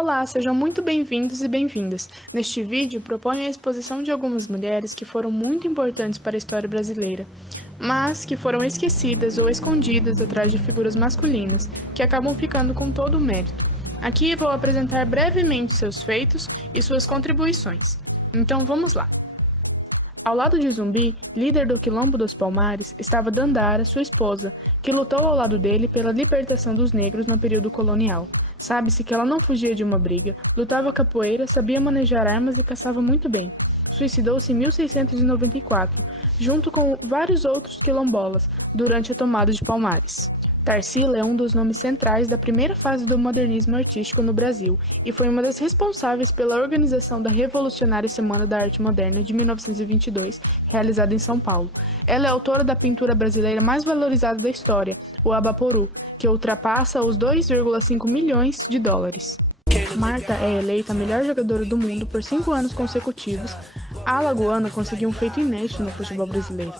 Olá, sejam muito bem-vindos e bem-vindas. Neste vídeo, proponho a exposição de algumas mulheres que foram muito importantes para a história brasileira, mas que foram esquecidas ou escondidas atrás de figuras masculinas, que acabam ficando com todo o mérito. Aqui vou apresentar brevemente seus feitos e suas contribuições. Então vamos lá. Ao lado de Zumbi, líder do Quilombo dos Palmares, estava Dandara, sua esposa, que lutou ao lado dele pela libertação dos negros no período colonial. Sabe-se que ela não fugia de uma briga, lutava capoeira, sabia manejar armas e caçava muito bem. Suicidou-se em 1694, junto com vários outros quilombolas, durante a tomada de Palmares. Tarsila é um dos nomes centrais da primeira fase do modernismo artístico no Brasil e foi uma das responsáveis pela organização da Revolucionária Semana da Arte Moderna de 1922, realizada em São Paulo. Ela é autora da pintura brasileira mais valorizada da história, o Abaporu, que ultrapassa os 2,5 milhões de dólares. Marta é eleita a melhor jogadora do mundo por 5 anos consecutivos. A alagoana conseguiu um feito inédito no futebol brasileiro.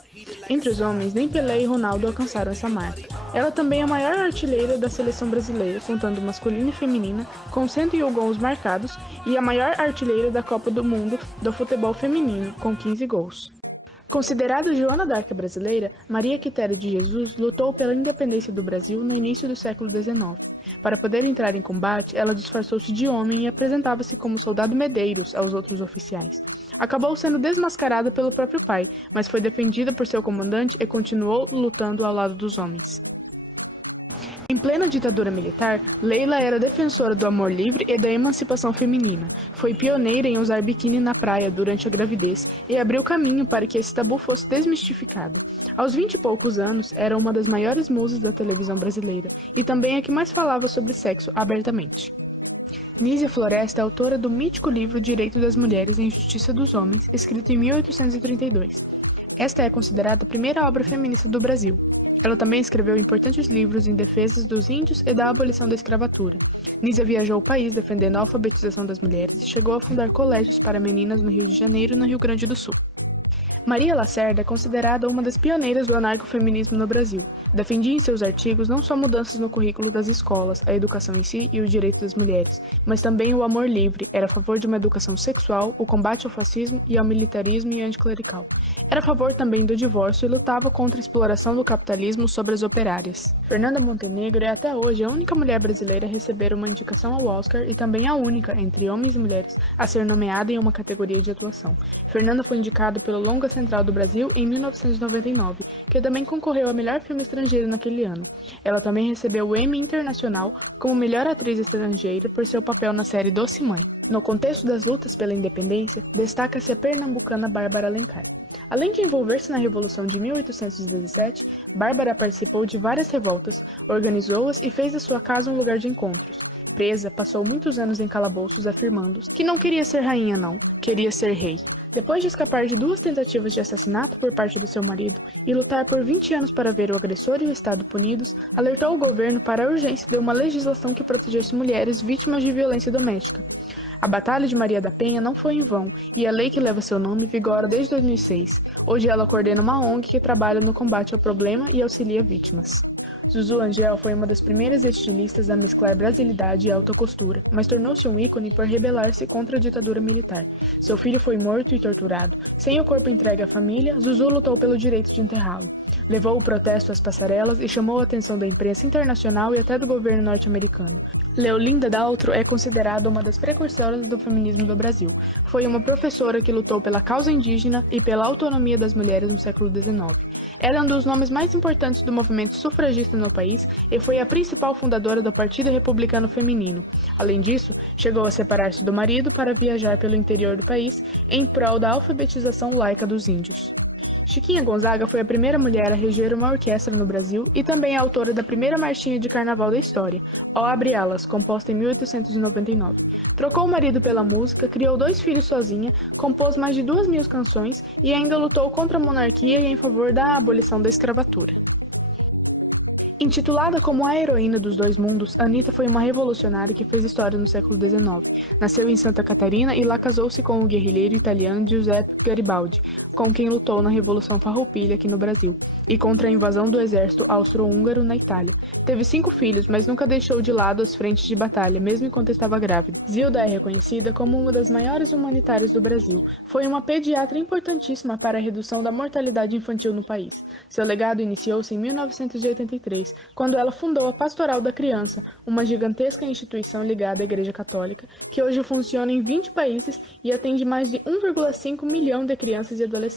Entre os homens, nem Pelé e Ronaldo alcançaram essa marca. Ela também é a maior artilheira da seleção brasileira, contando masculina e feminina, com 101 gols marcados, e a maior artilheira da Copa do Mundo do futebol feminino, com 15 gols. Considerada Joana d'Arc brasileira, Maria Quitéria de Jesus lutou pela independência do Brasil no início do século XIX. Para poder entrar em combate, ela disfarçou-se de homem e apresentava-se como soldado Medeiros aos outros oficiais. Acabou sendo desmascarada pelo próprio pai, mas foi defendida por seu comandante e continuou lutando ao lado dos homens. Em plena ditadura militar, Leila era defensora do amor livre e da emancipação feminina. Foi pioneira em usar biquíni na praia durante a gravidez e abriu caminho para que esse tabu fosse desmistificado. Aos 20 e poucos anos, era uma das maiores musas da televisão brasileira e também a que mais falava sobre sexo abertamente. Nízia Floresta é autora do mítico livro Direito das Mulheres e Injustiça dos Homens, escrito em 1832. Esta é considerada a primeira obra feminista do Brasil. Ela também escreveu importantes livros em defesa dos índios e da abolição da escravatura. Nízia viajou o país defendendo a alfabetização das mulheres e chegou a fundar colégios para meninas no Rio de Janeiro e no Rio Grande do Sul. Maria Lacerda é considerada uma das pioneiras do anarcofeminismo no Brasil. Defendia em seus artigos não só mudanças no currículo das escolas, a educação em si e o direito das mulheres, mas também o amor livre, era a favor de uma educação sexual, o combate ao fascismo e ao militarismo e anticlerical. Era a favor também do divórcio e lutava contra a exploração do capitalismo sobre as operárias. Fernanda Montenegro é até hoje a única mulher brasileira a receber uma indicação ao Oscar e também a única, entre homens e mulheres, a ser nomeada em uma categoria de atuação. Fernanda foi indicada pelo Longa Central do Brasil em 1999, que também concorreu a melhor filme estrangeiro naquele ano. Ela também recebeu o Emmy Internacional como melhor atriz estrangeira por seu papel na série Doce Mãe. No contexto das lutas pela independência, destaca-se a pernambucana Bárbara Alencar. Além de envolver-se na Revolução de 1817, Bárbara participou de várias revoltas, organizou-as e fez da sua casa um lugar de encontros. Presa, passou muitos anos em calabouços afirmando que não queria ser rainha não, queria ser rei. Depois de escapar de 2 tentativas de assassinato por parte do seu marido e lutar por 20 anos para ver o agressor e o Estado punidos, alertou o governo para a urgência de uma legislação que protegesse mulheres vítimas de violência doméstica. A Batalha de Maria da Penha não foi em vão, e a lei que leva seu nome vigora desde 2006. Hoje ela coordena uma ONG que trabalha no combate ao problema e auxilia vítimas. Zuzu Angel foi uma das primeiras estilistas a mesclar brasilidade e alta costura, mas tornou-se um ícone por rebelar-se contra a ditadura militar. Seu filho foi morto e torturado. Sem o corpo entregue à família, Zuzu lutou pelo direito de enterrá-lo. Levou o protesto às passarelas e chamou a atenção da imprensa internacional e até do governo norte-americano. Leolinda Daltro é considerada uma das precursoras do feminismo do Brasil. Foi uma professora que lutou pela causa indígena e pela autonomia das mulheres no século XIX. Ela é um dos nomes mais importantes do movimento sufragista no país e foi a principal fundadora do Partido Republicano Feminino. Além disso, chegou a separar-se do marido para viajar pelo interior do país em prol da alfabetização laica dos índios. Chiquinha Gonzaga foi a primeira mulher a reger uma orquestra no Brasil e também a autora da primeira marchinha de carnaval da história, Ó Abre Alas, composta em 1899. Trocou o marido pela música, criou 2 filhos sozinha, compôs mais de 2.000 canções e ainda lutou contra a monarquia e em favor da abolição da escravatura. Intitulada como a heroína dos 2 mundos, Anitta foi uma revolucionária que fez história no século XIX. Nasceu em Santa Catarina e lá casou-se com o guerrilheiro italiano Giuseppe Garibaldi, com quem lutou na Revolução Farroupilha aqui no Brasil, e contra a invasão do exército austro-húngaro na Itália. Teve 5 filhos, mas nunca deixou de lado as frentes de batalha, mesmo enquanto estava grávida. Zilda é reconhecida como uma das maiores humanitárias do Brasil. Foi uma pediatra importantíssima para a redução da mortalidade infantil no país. Seu legado iniciou-se em 1983, quando ela fundou a Pastoral da Criança, uma gigantesca instituição ligada à Igreja Católica, que hoje funciona em 20 países e atende mais de 1,5 milhão de crianças e adolescentes.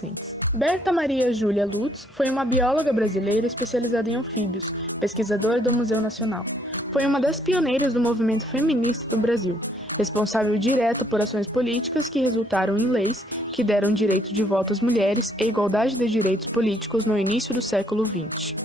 Berta Maria Júlia Lutz foi uma bióloga brasileira especializada em anfíbios, pesquisadora do Museu Nacional. Foi uma das pioneiras do movimento feminista do Brasil, responsável direta por ações políticas que resultaram em leis que deram direito de voto às mulheres e igualdade de direitos políticos no início do século XX.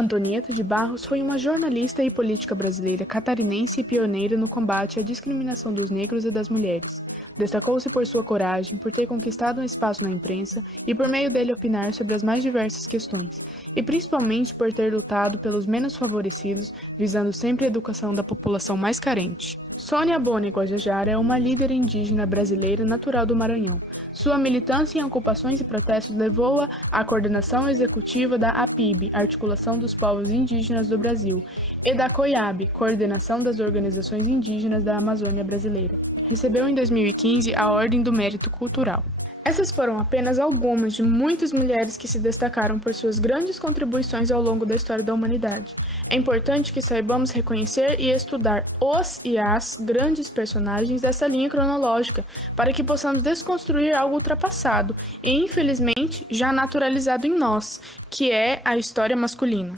Antonieta de Barros foi uma jornalista e política brasileira catarinense e pioneira no combate à discriminação dos negros e das mulheres. Destacou-se por sua coragem, por ter conquistado um espaço na imprensa e por meio dele opinar sobre as mais diversas questões, e principalmente por ter lutado pelos menos favorecidos, visando sempre a educação da população mais carente. Sônia Bona Guajajara é uma líder indígena brasileira natural do Maranhão. Sua militância em ocupações e protestos levou-a à coordenação executiva da APIB, Articulação dos Povos Indígenas do Brasil, e da COIAB, Coordenação das Organizações Indígenas da Amazônia Brasileira. Recebeu em 2015 a Ordem do Mérito Cultural. Essas foram apenas algumas de muitas mulheres que se destacaram por suas grandes contribuições ao longo da história da humanidade. É importante que saibamos reconhecer e estudar os e as grandes personagens dessa linha cronológica, para que possamos desconstruir algo ultrapassado e, infelizmente, já naturalizado em nós, que é a história masculina.